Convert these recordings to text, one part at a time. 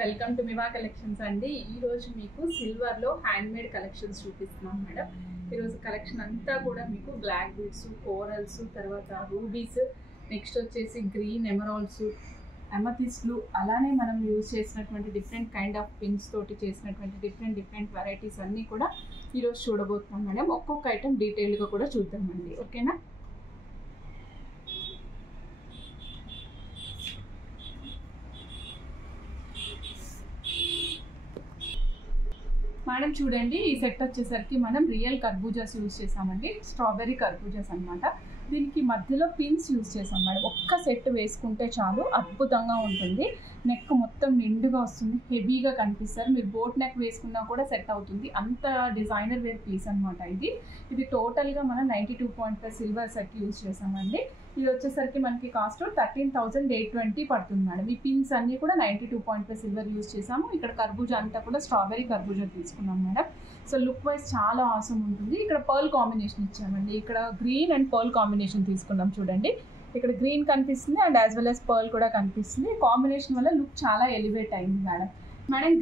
Welcome to మివా collections అండి. ఈరోజు మీకు సిల్వర్లో హ్యాండ్మేడ్ కలెక్షన్స్ చూపిస్తున్నాం మేడం. ఈరోజు కలెక్షన్ అంతా కూడా మీకు బ్లాక్ బీడ్స్, కోరల్స్, తర్వాత రూబీస్, నెక్స్ట్ వచ్చేసి గ్రీన్ ఎమరాల్డ్స్, అమథిస్ట్లు, అలానే మనం యూజ్ చేసినటువంటి డిఫరెంట్ కైండ్ ఆఫ్ పిన్స్ తోటి చేసినటువంటి డిఫరెంట్ వెరైటీస్ అన్నీ కూడా ఈరోజు చూడబోతున్నాం మేడం. ఒక్కొక్క ఐటెం డీటెయిల్గా కూడా చూద్దామండి, ఓకేనా? మేడం చూడండి, ఈ సెట్ వచ్చేసరికి మనం రియల్ కర్బూజాస్ యూజ్ చేసామండి. స్ట్రాబెర్రీ కర్బూజాస్ అనమాట. దీనికి మధ్యలో పిన్స్ యూజ్ చేసాం మేడం. ఒక్క సెట్ వేసుకుంటే చాలు, అద్భుతంగా ఉంటుంది. నెక్ మొత్తం నిండుగా వస్తుంది, హెవీగా కనిపిస్తారు. మీరు బోట్ నెక్ వేసుకున్నా కూడా సెట్ అవుతుంది, అంత డిజైనర్ వేర్ పీస్ అనమాట. ఇది టోటల్గా మనం 92.5 సిల్వర్ సెట్ యూజ్ చేసామండి. ఇది వచ్చేసరికి మనకి కాస్ట్ 13,820 పడుతుంది మేడం. ఈ పిన్స్ అన్నీ కూడా 92.5 సిల్వర్ యూజ్ చేసాము. ఇక్కడ కర్బూజా అంతా కూడా స్ట్రాబెర్రీ కర్బూజా తీసుకున్నాం మేడం. సో లుక్ వైజ్ చాలా ఆసమ్ ఉంటుంది. ఇక్కడ పర్ల్ కాంబినేషన్ ఇచ్చామండి. ఇక్కడ గ్రీన్ అండ్ పర్ల్ కాంబినేషన్ తీసుకున్నాం చూడండి. ఇక్కడ గ్రీన్ కనిపిస్తుంది and as well as pearl కూడా కనిపిస్తుంది. కాంబినేషన్ వల్ల లుక్ చాలా ఎలివేట్ అయింది మేడం.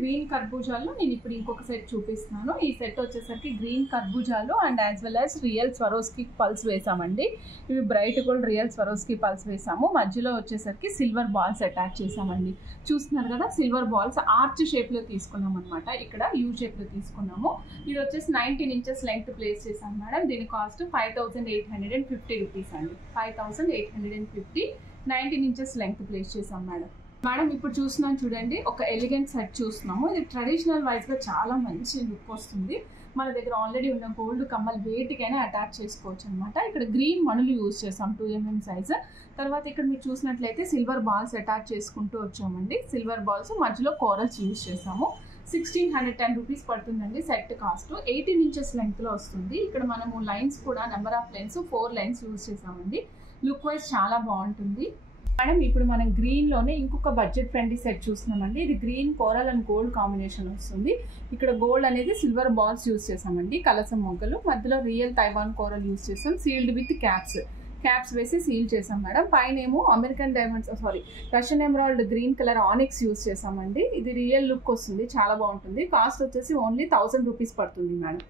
గ్రీన్ కర్బూజాలో నేను ఇప్పుడు ఇంకొక సెట్ చూపిస్తున్నాను. ఈ సెట్ వచ్చేసరికి గ్రీన్ కర్బూజాలో and as well as real Swarovski pearls వేసామండి. ఇవి bright gold real Swarovski pearls వేసాము. మధ్యలో వచ్చేసరికి సిల్వర్ బాల్స్ అటాచ్ చేసామండి. చూస్తున్నారు కదా, సిల్వర్ బాల్స్ ఆర్చ్ షేప్లో తీసుకున్నాం అనమాట. ఇక్కడ యూ షేప్లో తీసుకున్నాము. ఇది వచ్చేసి 19 ఇంచెస్ లెంగ్త్ ప్లేస్ చేసాం మేడం. దీని కాస్ట్ 5,850 రూపీస్ అండి. 5,850, 19 ఇంచెస్ లెంగ్త్ ప్లేస్ చేసాం మేడం. ఇప్పుడు చూస్తున్నాను చూడండి, ఒక ఎలిగెంట్ సెట్ చూస్తున్నాము. ఇది ట్రెడిషనల్ వైజ్గా చాలా మంచి లుక్ వస్తుంది. మన దగ్గర ఆల్రెడీ ఉన్న గోల్డ్ కమ్మల్ వేటికైనా అటాచ్ చేసుకోవచ్చు అనమాట. ఇక్కడ గ్రీన్ మణులు యూజ్ చేసాం 2 mm సైజ్. తర్వాత ఇక్కడ మీరు చూసినట్లయితే సిల్వర్ బాల్స్ అటాచ్ చేసుకుంటూ వచ్చామండి. సిల్వర్ బాల్స్ మధ్యలో కోరల్స్ యూజ్ చేసాము. 1,610 రూపీస్ పడుతుందండి సెట్ కాస్ట్. 18 ఇంచెస్ లెంగ్త్లో వస్తుంది. ఇక్కడ మనము లైన్స్ కూడా number of lines 4 lines use చేసామండి. లుక్ వైజ్ చాలా బాగుంటుంది మేడం. ఇప్పుడు మనం గ్రీన్లోనే ఇంకొక బడ్జెట్ ఫ్రెండ్లీ సెట్ చూస్తున్నామండి. ఇది green coral and gold combination వస్తుంది. ఇక్కడ గోల్డ్ అనేది సిల్వర్ బాల్స్ యూజ్ చేసామండి, కలసం మొగ్గలు. మధ్యలో రియల్ తైవాన్ కోరల్ యూజ్ చేసాం, సీల్డ్ విత్ క్యాప్స్ వేసి సీల్ చేసాం మేడం. పైన ఏమో American diamonds Russian emerald green colour onyx use చేసామండి. ఇది రియల్ లుక్ వస్తుంది, చాలా బాగుంటుంది. కాస్ట్ వచ్చేసి ఓన్లీ 1,000 రూపీస్ పడుతుంది మేడం.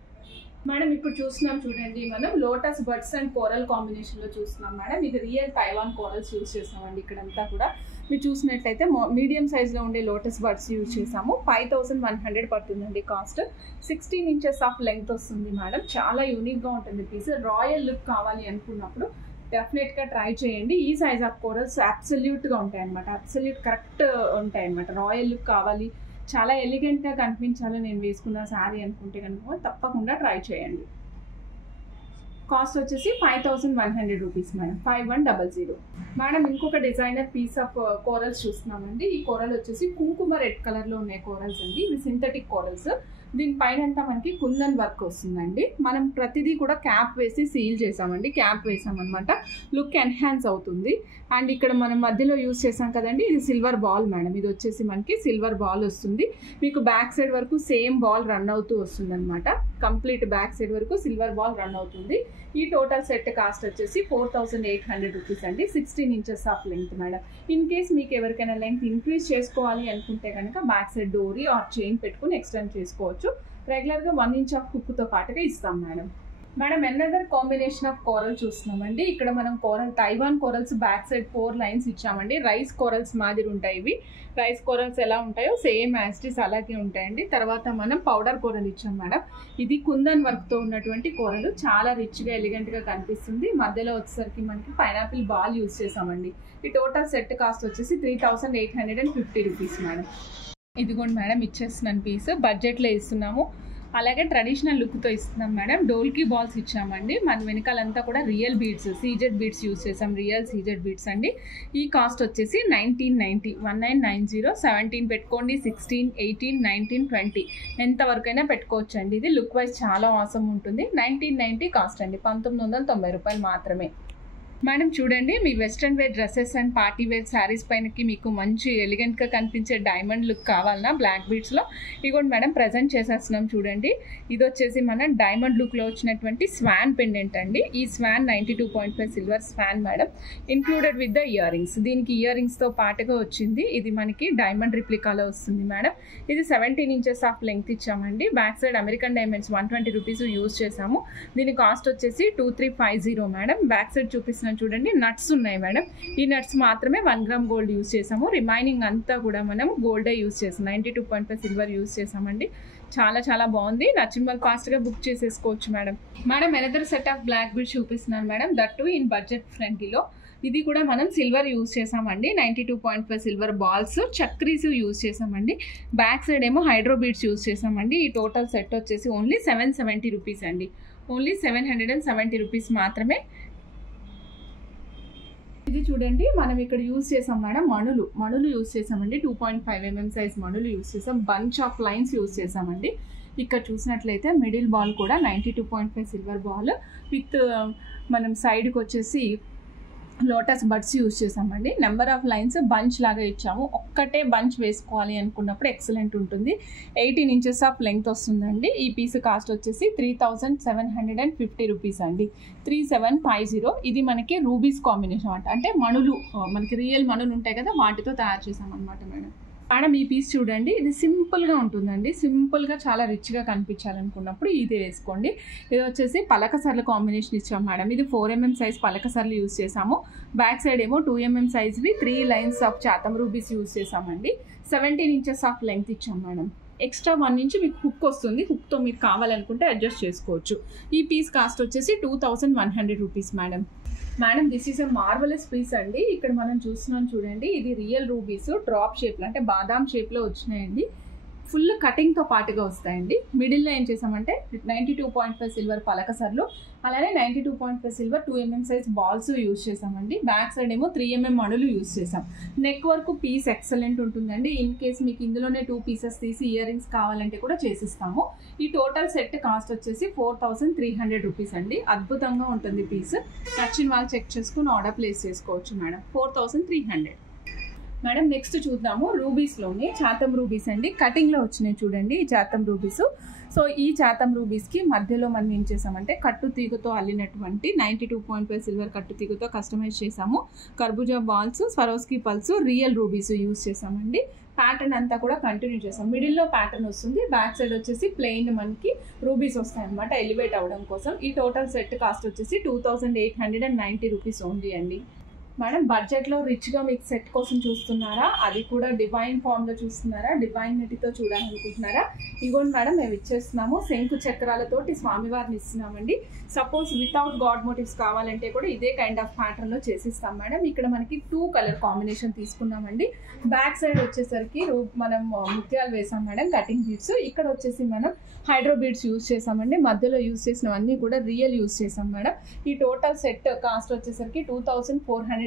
ఇప్పుడు చూస్తున్నాం చూడండి, మనం లోటస్ బడ్స్ అండ్ కోరల్ కాంబినేషన్లో చూస్తున్నాం మేడం. ఇది రియల్ తైవాన్ కోరల్స్ యూజ్ చేసామండి. ఇక్కడంతా కూడా మీరు చూసినట్లయితే మీడియం సైజ్లో ఉండే లోటస్ బడ్స్ యూజ్ చేసాము. 5,100 పడుతుందండి కాస్ట్. 16 ఇంచెస్ ఆఫ్ లెంగ్త్ వస్తుంది మేడం. చాలా యూనిక్గా ఉంటుంది పీస్. రాయల్ లుక్ కావాలి అనుకున్నప్పుడు డెఫినెట్గా ట్రై చేయండి. ఈ సైజ్ ఆఫ్ కోరల్స్ అబ్సల్యూట్గా ఉంటాయి అనమాట. అబ్సల్యూట్ కరెక్ట్ ఉంటాయి అనమాట. రాయల్ లుక్ కావాలి, చాలా ఎలిగెంట్గా కనిపించాలి నేను వేసుకున్న శారీ అనుకుంటే కనుక తప్పకుండా ట్రై చేయండి. కాస్ట్ వచ్చేసి 5,100 రూపీస్ మేడం. 5,100 మేడం. ఇంకొక డిజైనర్ పీస్ ఆఫ్ కోరల్స్ చూస్తున్నామండి. ఈ కోరల్ వచ్చేసి కుంకుమ రెడ్ కలర్లో ఉన్నాయి కోరల్స్ అండి. ఇవి సింథటిక్ కోరల్స్. దీనిపైన అంతా మనకి కుందన్ వర్క్ వస్తుందండి. మనం ప్రతిదీ కూడా క్యాప్ వేసి సీల్ చేసామండి. క్యాప్ వేసామన్నమాట, లుక్ ఎన్హాన్స్ అవుతుంది. అండ్ ఇక్కడ మనం మధ్యలో యూజ్ చేసాం కదండి, ఇది సిల్వర్ బాల్ మేడం. ఇది వచ్చేసి మనకి సిల్వర్ బాల్ వస్తుంది. మీకు బ్యాక్ సైడ్ వరకు సేమ్ బాల్ రన్ అవుతూ వస్తుంది అనమాట. కంప్లీట్ బ్యాక్ సైడ్ వరకు సిల్వర్ బాల్ రన్ అవుతుంది. ఈ టోటల్ సెట్ కాస్ట్ వచ్చేసి 4,800 రూపీస్ అండి. 16 inches of length madam. In case మీకు ఎవరికైనా లెంగ్త్ ఇంక్రీజ్ చేసుకోవాలి అనుకుంటే కనుక బ్యాక్ సైడ్ డోరీ ఆర్ చైన్ పెట్టుకుని ఎక్స్టెండ్ చేసుకోవచ్చు. రెగ్యులర్గా 1 ఇంచ్ ఆఫ్ హుక్తో పాటుగా ఇస్తాం madam. Another combination of coral చూస్తున్నామండి. ఇక్కడ మనం coral Taiwan corals back side 4 lines ఇచ్చామండి. రైస్ కోరల్స్ మాదిరి ఉంటాయి ఇవి. రైస్ కోరల్స్ ఎలా ఉంటాయో సేమ్ యాస్టిస్ అలాగే ఉంటాయండి. తర్వాత మనం పౌడర్ కోరల్ ఇచ్చాం మేడం. ఇది కుందన్ వర్క్తో ఉన్నటువంటి కోరలు, చాలా రిచ్గా ఎలిగెంట్గా కనిపిస్తుంది. మధ్యలో వచ్చేసరికి మనకి పైనాపిల్ బాల్ యూజ్ చేసామండి. ఈ టోటల్ సెట్ కాస్ట్ వచ్చేసి 3,850 రూపీస్ మేడం. ఇదిగోండి మేడం, ఇచ్చేస్తున్నాను పీస్. బడ్జెట్లో ఇస్తున్నాము, అలాగే ట్రెడిషనల్ లుక్తో ఇస్తున్నాం మేడం. డోల్కీ బాల్స్ ఇచ్చామండి. మన వెనకాలంతా కూడా real beads, CZ beads use చేసాం. రియల్ సీజెడ్ బీడ్స్ అండి. ఈ కాస్ట్ వచ్చేసి 1990, 1990. 17 పెట్టుకోండి, 16, 18, 19, 20 ఎంతవరకైనా పెట్టుకోవచ్చు అండి. ఇది లుక్ వైజ్ చాలా ఆసమ్ ఉంటుంది. 1990 కాస్ట్ అండి. 1,990 రూపాయలు మాత్రమే. మేడం చూడండి, మీ western wear dresses and party wear saris పైనకి మీకు మంచి ఎలిగెంట్గా కనిపించే డైమండ్ లుక్ కావాలన్నా బ్లాక్ బీడ్స్లో ఇగోండి మేడం ప్రజెంట్ చేసేస్తున్నాం చూడండి. ఇది వచ్చేసి మన డైమండ్ లుక్లో వచ్చినటువంటి స్వాన్ పెండెంట్ అండి. ఈ swan 92.5 silver swan madam, included with the earrings. దీనికి ఇయర్ రింగ్స్తో పాటుగా వచ్చింది. ఇది మనకి డైమండ్ రిప్లికాలో వస్తుంది మేడం. ఇది 17 ఇంచెస్ ఆఫ్ లెంగ్త్ ఇచ్చామండి. Back side American diamonds 120 rupees use చేసాము. దీని కాస్ట్ వచ్చేసి 2350 మేడం. బ్యాక్ సైడ్ చూపిస్తున్నాం చూడండి, నట్స్ ఉన్నాయి మేడం. ఈ నట్స్ మాత్రమే 1 గ్రామ్ గోల్డ్ యూజ్ చేసాము. రిమైనింగ్ అంతా కూడా మనం గోల్డే యూజ్ చేసాం. 92.5 సిల్వర్ యూజ్ చేసామండి. చాలా చాలా బాగుంది. నచ్చిన వాళ్ళు ఫాస్ట్గా బుక్ చేసేసుకోవచ్చు madam. Madam another set of black beads చూపిస్తున్నాను madam, that too in budget ఫ్రెండ్లీలో. ఇది కూడా మనం సిల్వర్ యూజ్ చేసామండి. 92.5 సిల్వర్ బాల్స్, చక్రీస్ యూజ్ చేసామండి. బ్యాక్ సైడ్ ఏమో హైడ్రో బీడ్స్ యూజ్ చేసామండి. ఈ టోటల్ సెట్ వచ్చేసి ఓన్లీ 770 రూపీస్ అండి. ఓన్లీ 770 రూపీస్ మాత్రమే. ఇది చూడండి, మనం ఇక్కడ యూజ్ చేసాం మేడం మణులు యూజ్ చేసామండి. 2.5 mm సైజ్ మణులు యూజ్ చేసాం. బంచ్ ఆఫ్ లైన్స్ యూజ్ చేసామండి. ఇక్కడ చూసినట్లయితే మిడిల్ బాల్ కూడా 92.5 సిల్వర్ బాల్ విత్ మనం సైడ్కి వచ్చేసి లోటస్ బడ్స్ యూజ్ చేసామండి. నెంబర్ ఆఫ్ లైన్స్ బంచ్ లాగా ఇచ్చాము. ఒక్కటే బంచ్ వేసుకోవాలి అనుకున్నప్పుడు ఎక్సలెంట్ ఉంటుంది. 18 ఇంచెస్ ఆఫ్ లెంగ్త్ వస్తుందండి. ఈ పీస్ కాస్ట్ వచ్చేసి 3750 రూపీస్ అండి. 3750. ఇది మనకి రూబీస్ కాంబినేషన్ అంటే మణులు, మనకి రియల్ మణులు ఉంటాయి కదా, వాటితో తయారు చేసామన్నమాట మేడం. మేడం ఈ పీస్ చూడండి, ఇది సింపుల్గా ఉంటుందండి. సింపుల్గా చాలా రిచ్గా కనిపించాలనుకున్నప్పుడు ఇది వేసుకోండి. ఇది వచ్చేసి పలకసర్ల కాంబినేషన్ ఇచ్చాం మేడం. ఇది 4 mm సైజ్ పలకసర్లు యూజ్ చేసాము. బ్యాక్ సైడ్ ఏమో 2 mm సైజ్వి 3 లైన్స్ ఆఫ్ చాతం రూబీస్ యూజ్ చేసామండి. 17 ఇంచెస్ ఆఫ్ లెంగ్త్ ఇచ్చాం మేడం. ఎక్స్ట్రా 1 ఇంచ్ మీకు హుక్ వస్తుంది. హుక్తో మీరు కావాలనుకుంటే అడ్జస్ట్ చేసుకోవచ్చు. ఈ పీస్ కాస్ట్ వచ్చేసి 2100 rupees madam. Madam this is a marvellous piece అండి. ఇక్కడ మనం చూస్తున్నాం చూడండి, ఇది రియల్ రూబీస్ డ్రాప్ షేప్లో అంటే బాదాం షేప్లో వచ్చినాయండి. ఫుల్ కటింగ్తో పాటుగా వస్తాయండి. మిడిల్లో ఏం చేసామంటే 92.5 సిల్వర్ పలకసర్లు, అలానే 92.5 silver 2 mm size balls use చేసామండి. బ్యాక్ సైడ్ ఏమో 3 mm మణులు యూజ్ చేసాం. నెక్ వరకు పీస్ ఎక్సలెంట్ ఉంటుందండి. ఇన్ కేస్ మీకు ఇందులోనే 2 పీసెస్ తీసి ఇయర్ రింగ్స్ కావాలంటే కూడా చేసిస్తాము. ఈ టోటల్ సెట్ కాస్ట్ వచ్చేసి 4300 రూపీస్ అండి. అద్భుతంగా ఉంటుంది పీస్. నచ్చిన వాళ్ళు చెక్ చేసుకుని ఆర్డర్ ప్లేస్ చేసుకోవచ్చు మేడం. 4300 మేడం. నెక్స్ట్ చూద్దాము రూబీస్లోనే చాతం రూబీస్ అండి. కటింగ్లో వచ్చినాయి చూడండి ఈ చాతం రూబీస్. సో ఈ చాతం రూబీస్కి మధ్యలో మనం ఏం చేసామంటే కట్టు తీగతో అల్లినటువంటి 92.5 సిల్వర్ కట్టు తీగతో కస్టమైజ్ చేసాము. కర్బూజా balls, Swarovski pulse, real rubies use చేసామండి. ప్యాటర్న్ అంతా కూడా కంటిన్యూ చేసాం. మిడిల్లో ప్యాటర్న్ వస్తుంది. బ్యాక్ సైడ్ వచ్చేసి ప్లెయిన్ మనకి రూబీస్ వస్తాయి అనమాట, ఎలివేట్ అవ్వడం కోసం. ఈ టోటల్ సెట్ కాస్ట్ వచ్చేసి 2890 రూపీస్ ఓన్లీ అండి. మేడం బడ్జెట్లో రిచ్గా మీకు సెట్ కోసం చూస్తున్నారా, అది కూడా డివైన్ ఫామ్లో చూస్తున్నారా, డివైన్ నెట్తో చూడాలనుకుంటున్నారా? ఇగోండి మేడం మేము ఇచ్చేస్తున్నాము. శంకు చక్రాలతోటి స్వామివారిని ఇస్తున్నామండి. సపోజ్ వితౌట్ గాడ్ మోటివ్స్ కావాలంటే కూడా ఇదే కైండ్ ఆఫ్ ప్యాటర్న్లో చేసిస్తాం మేడం. ఇక్కడ మనకి 2 కలర్ కాంబినేషన్ తీసుకున్నామండి. బ్యాక్ సైడ్ వచ్చేసరికి మనం ముత్యాలు వేసాం మేడం, కటింగ్ బీడ్స్. ఇక్కడ వచ్చేసి మనం హైడ్రో బీడ్స్ యూజ్ చేసామండి. మధ్యలో యూజ్ చేసినవన్నీ కూడా రియల్ యూజ్ చేసాం మేడం. ఈ టోటల్ సెట్ కాస్ట్ వచ్చేసరికి 2450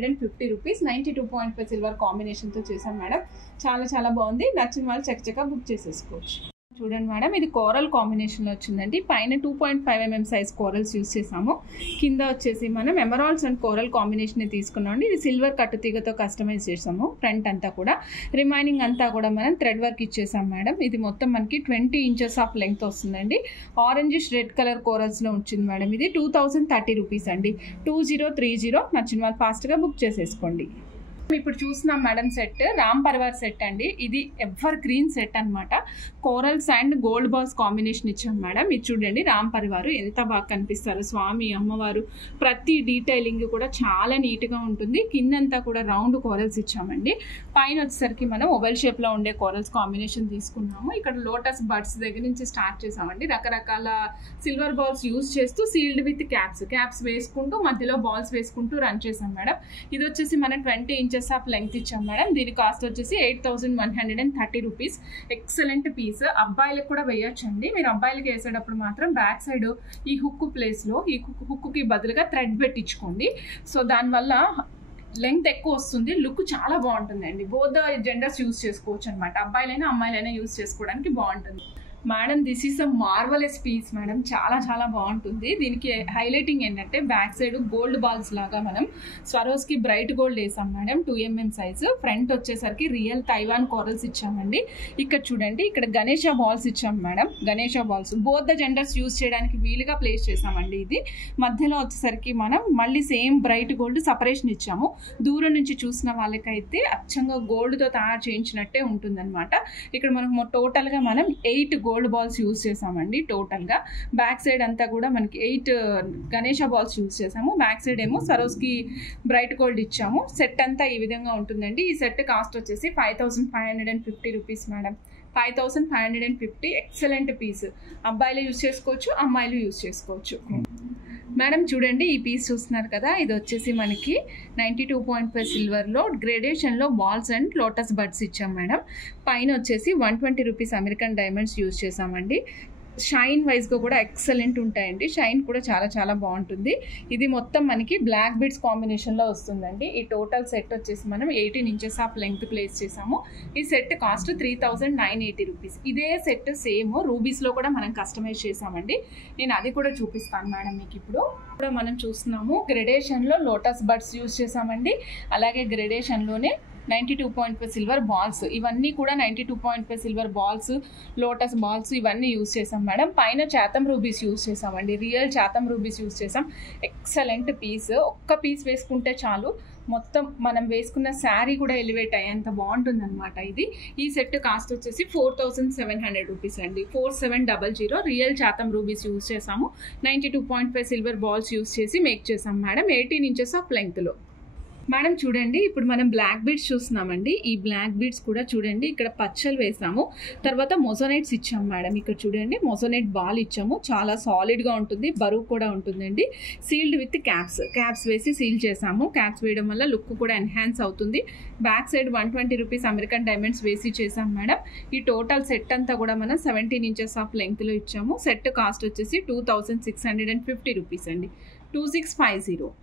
రూపీస్. 92.5 సిల్వర్ కాంబినేషన్తో చేసాం మేడం. చాలా చాలా బాగుంది. నచ్చిన వాళ్ళు చక్కచక్క బుక్ చేసేసుకోవచ్చు. చూడండి మేడం, ఇది కోరల్ కాంబినేషన్లో వచ్చిందండి. పైన 2.5 mm సైజ్ కోరల్స్ యూజ్ చేసాము. కింద వచ్చేసి మనం ఎమరాల్డ్స్ అండ్ కోరల్ కాంబినేషన్ తీసుకున్నామండి. ఇది సిల్వర్ కట్టుతీగతో కస్టమైజ్ చేసాము. ఫ్రంట్ అంతా కూడా, రిమైనింగ్ అంతా కూడా మనం థ్రెడ్ వర్క్ ఇచ్చేసాం మేడం. ఇది మొత్తం మనకి 20 ఇంచెస్ ఆఫ్ లెంగ్త్ వస్తుందండి. ఆరెంజిష్ రెడ్ కలర్ కోరల్స్లో వచ్చింది మేడం. ఇది 2030 రూపీస్ అండి. 2030. నచ్చిన వాళ్ళు ఫాస్ట్గా బుక్ చేసేసుకోండి. ఇప్పుడు చూస్తున్నాం madam set Ram Parivar set అండి. ఇది ఎవర్ గ్రీన్ సెట్ అనమాట. Corals and gold balls combination ఇచ్చాం మేడం. ఇది చూడండి రామ్ పరివారు ఎంత బాగా కనిపిస్తారు, స్వామి అమ్మవారు ప్రతి డీటెయిలింగ్ కూడా చాలా నీట్గా ఉంటుంది. కిందంతా కూడా రౌండ్ కోరల్స్ ఇచ్చామండి. పైన వచ్చేసరికి మనం ఓవెల్ షేప్లో ఉండే కోరల్స్ కాంబినేషన్ తీసుకున్నాము. ఇక్కడ లోటస్ బడ్స్ దగ్గర నుంచి స్టార్ట్ చేసామండి. రకరకాల సిల్వర్ బాల్స్ యూజ్ చేస్తూ సీల్డ్ విత్ క్యాప్స్ వేసుకుంటూ మధ్యలో బాల్స్ వేసుకుంటూ రన్ చేసాం మేడం. ఇది వచ్చేసి మనం 20 ఇంచెస్ ఆఫ్ లెంగ్త్ ఇచ్చాం మేడం. దీని కాస్ట్ వచ్చేసి 8130 రూపీస్. Excellent piece. అబ్బాయిలకు కూడా వేయొచ్చండి. మీరు అబ్బాయిలకి వేసేటప్పుడు మాత్రం బ్యాక్ సైడ్ ఈ హుక్ ప్లేస్లో ఈ హుక్కి బదులుగా థ్రెడ్ పెట్టించుకోండి. సో దానివల్ల లెంగ్త్ ఎక్కువ వస్తుంది, లుక్ చాలా బాగుంటుందండి. బోత్ ద జెండర్స్ యూజ్ చేసుకోవచ్చు అనమాట. అబ్బాయిలైనా అమ్మాయిలైనా యూజ్ చేసుకోవడానికి బాగుంటుంది. Madam this is a marvellous piece madam, చాలా చాలా బాగుంటుంది. దీనికి హైలైటింగ్ ఏంటంటే బ్యాక్ సైడ్ గోల్డ్ బాల్స్ లాగా మనం స్వరోస్కి బ్రైట్ గోల్డ్ వేసాం మేడం, 2mm సైజు. ఫ్రంట్ వచ్చేసరికి రియల్ తైవాన్ కోరల్స్ ఇచ్చామండి. ఇక్కడ చూడండి, ఇక్కడ గణేష బాల్స్ ఇచ్చాం madam. Ganesha balls both the genders use చేయడానికి వీలుగా ప్లేస్ చేసామండి. ఇది మధ్యలో వచ్చేసరికి మనం మళ్ళీ సేమ్ బ్రైట్ గోల్డ్ సపరేషన్ ఇచ్చాము. దూరం నుంచి చూసిన వాళ్ళకైతే అచ్చంగా గోల్డ్తో తయారు చేయించినట్టే ఉంటుందన్నమాట. ఇక్కడ మనకు టోటల్గా మనం 8 గోల్డ్ బాల్స్ యూజ్ చేసామండి. టోటల్గా బ్యాక్ సైడ్ అంతా కూడా మనకి 8 గణేష బాల్స్ యూజ్ చేసాము. బ్యాక్ సైడ్ ఏమో సరోస్కి బ్రైట్ గోల్డ్ ఇచ్చాము. సెట్ అంతా ఈ విధంగా ఉంటుందండి. ఈ సెట్ కాస్ట్ వచ్చేసి 5550 రూపీస్ మేడం. 5550. Excellent piece. అబ్బాయిలు యూజ్ చేసుకోవచ్చు, అమ్మాయిలు యూజ్ చేసుకోవచ్చు మేడం. చూడండి, ఈ పీస్ చూస్తున్నారు కదా, ఇది వచ్చేసి మనకి 92.5 సిల్వర్లో గ్రేడేషన్లో బాల్స్ అండ్ లోటస్ బడ్స్ ఇచ్చాం మేడం. పైన వచ్చేసి 120 రూపీస్ అమెరికన్ డైమండ్స్ యూజ్ చేసామండి. షైన్ వైజ్గా కూడా ఎక్సలెంట్ ఉంటాయండి. షైన్ కూడా చాలా చాలా బాగుంటుంది. ఇది మొత్తం మనకి బ్లాక్ బీడ్స్ కాంబినేషన్లో వస్తుందండి. ఈ టోటల్ సెట్ వచ్చేసి మనం 18 ఇంచెస్ ఆఫ్ లెంగ్త్ ప్లేస్ చేసాము. ఈ సెట్ కాస్ట్ 3980 రూపీస్. ఇదే సెట్ సేమ్ రూబీస్లో కూడా మనం కస్టమైజ్ చేసామండి. నేను అది కూడా చూపిస్తాను మేడం మీకు. ఇప్పుడు మనం చూస్తున్నాము గ్రెడేషన్లో లోటస్ బడ్స్ యూజ్ చేసామండి. అలాగే గ్రెడేషన్లోనే 92.5 సిల్వర్ బాల్స్, ఇవన్నీ కూడా 92.5 సిల్వర్ బాల్స్, లోటస్ బాల్స్ ఇవన్నీ యూజ్ చేసాం మేడం. పైన చాతం రూబీస్ యూజ్ చేసామండి. రియల్ చాతం రూబీస్ యూజ్ చేసాం. Excellent piece. ఒక్క పీస్ వేసుకుంటే చాలు, మొత్తం మనం వేసుకున్న శారీ కూడా ఎలివేట్ అయ్యేంత బాగుంటుంది అనమాట ఇది. ఈ సెట్ కాస్ట్ వచ్చేసి 4700 రూపీస్ అండి. 4700. రియల్ చాతం రూబీస్ యూజ్ చేసాము. 92.5 సిల్వర్ బాల్స్ యూజ్ చేసి మేక్ చేసాం మేడం. 18 ఇంచెస్ ఆఫ్ లెంగ్త్లో. మేడం చూడండి, ఇప్పుడు మనం బ్లాక్ బీడ్స్ చూస్తున్నామండి. ఈ బ్లాక్ బీడ్స్ కూడా చూడండి, ఇక్కడ పచ్చలు వేసాము. తర్వాత మొజోనైట్స్ ఇచ్చాము మేడం. ఇక్కడ చూడండి, మొజోనైట్ బాల్ ఇచ్చాము. చాలా సాలిడ్గా ఉంటుంది, బరువు కూడా ఉంటుందండి. సీల్డ్ విత్ క్యాప్స్ వేసి సీల్ చేసాము. క్యాప్స్ వేయడం వల్ల లుక్ కూడా ఎన్హాన్స్ అవుతుంది. Back side 120 rupees American diamonds వేసి చేసాం మేడం. ఈ టోటల్ సెట్ అంతా కూడా మనం 17 ఇంచెస్ ఆఫ్ లెంగ్త్లో ఇచ్చాము. సెట్ కాస్ట్ వచ్చేసి 2650 రూపీస్ అండి. 2650.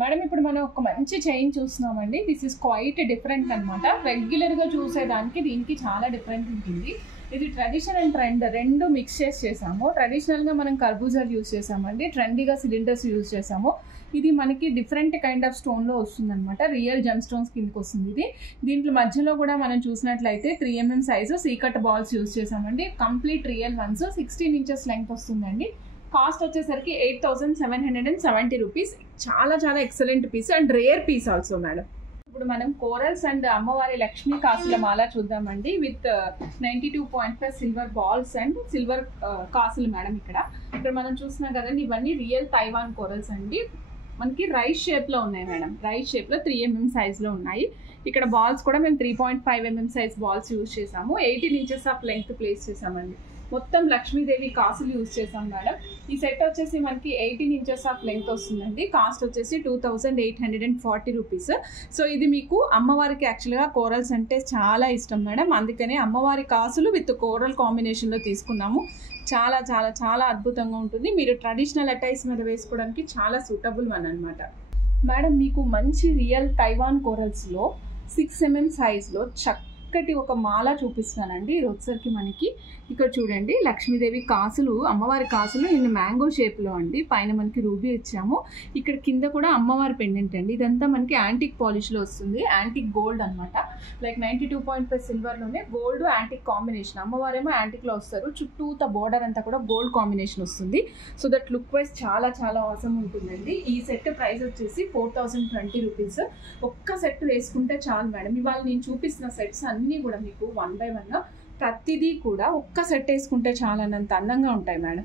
మేడం ఇప్పుడు మనం ఒక మంచి చైన్ చూస్తున్నామండి. దిస్ ఇస్ క్వైట్ డిఫరెంట్ అనమాట. రెగ్యులర్గా చూసేదానికి దీనికి చాలా డిఫరెంట్ ఉంటుంది. ఇది ట్రెడిషన్ అండ్ ట్రెండ్ రెండు మిక్స్ చేసాము. ట్రెడిషనల్గా మనం కర్బూజాలు యూజ్ చేసామండి. ట్రెండీగా సిలిండర్స్ యూజ్ చేసాము. ఇది మనకి డిఫరెంట్ కైండ్ ఆఫ్ స్టోన్లో వస్తుంది అనమాట. రియల్ జెమ్ స్టోన్స్ కిందకి వస్తుంది ఇది. దీంట్లో మధ్యలో కూడా మనం చూసినట్లయితే 3mm సైజు సీకట్ బాల్స్ యూజ్ చేసామండి. Complete real ones. 16 inches length వస్తుందండి. కాస్ట్ వచ్చేసరికి 8770 రూపీస్. చాలా చాలా excellent piece and rare piece also madam. ఇప్పుడు మనం కోరల్స్ అండ్ అమ్మవారి లక్ష్మీ కాసుల మాల చూద్దామండి. With 92.5 silver balls and silver కాసులు మేడం. ఇక్కడ మనం చూస్తున్నాం కదండి, ఇవన్నీ రియల్ తైవాన్ కోరల్స్ అండి. మనకి రైస్ షేప్లో ఉన్నాయి మేడం. రైస్ షేప్లో 3mm సైజ్లో ఉన్నాయి. ఇక్కడ బాల్స్ కూడా మేము 3.5mm సైజ్ బాల్స్ యూజ్ చేసాము. 18 ఇంచెస్ ఆఫ్ లెంగ్త్ ప్లేస్ చేసామండి. మొత్తం లక్ష్మీదేవి కాసులు యూజ్ చేసాం మేడం. ఈ సెట్ వచ్చేసి మనకి 18 ఇంచెస్ ఆఫ్ లెంగ్త్ వస్తుందండి. కాస్ట్ వచ్చేసి 2840 రూపీస్. సో ఇది మీకు అమ్మవారికి యాక్చువల్గా కోరల్స్ అంటే చాలా ఇష్టం మేడం. అందుకనే అమ్మవారి కాసులు విత్ కోరల్ కాంబినేషన్లో తీసుకున్నాము. చాలా చాలా చాలా అద్భుతంగా ఉంటుంది. మీరు ట్రెడిషనల్ అటైర్స్ మీద వేసుకోవడానికి చాలా సూటబుల్ వన్ అనమాట మేడం. మీకు మంచి రియల్ తైవాన్ కోరల్స్లో 6mm సైజ్లో చక్కటి ఒక మాల చూపిస్తానండి. ఇది వచ్చేసరికి మనకి ఇక్కడ చూడండి, లక్ష్మీదేవి కాసులు, అమ్మవారి కాసులు ఇన్ మ్యాంగో షేప్లో అండి. పైన మనకి రూబీ ఇచ్చాము. ఇక్కడ కింద కూడా అమ్మవారి పెండెంట్ అండి. ఇదంతా మనకి యాంటిక్ పాలిష్లో వస్తుంది. యాంటిక్ గోల్డ్ అనమాట. లైక్ 92.5 సిల్వర్లోనే గోల్డ్ యాంటిక్ కాంబినేషన్. అమ్మవారేమో యాంటిక్లో వస్తారు. చుట్టూత బోర్డర్ అంతా కూడా గోల్డ్ కాంబినేషన్ వస్తుంది. సో దట్ లుక్ వైజ్ చాలా చాలా అవసరం ఉంటుందండి. ఈ సెట్ ప్రైస్ వచ్చేసి 4020 రూపీస్. ఒక్క సెట్ వేసుకుంటే చాలు మేడం. ఇవాళ నేను చూపిస్తున్న సెట్స్ అన్నీ కూడా మీకు 1 by 1 ప్రతిదీ కూడా ఒక్క సెట్ వేసుకుంటే చాలా అంత అందంగా ఉంటాయి మేడం.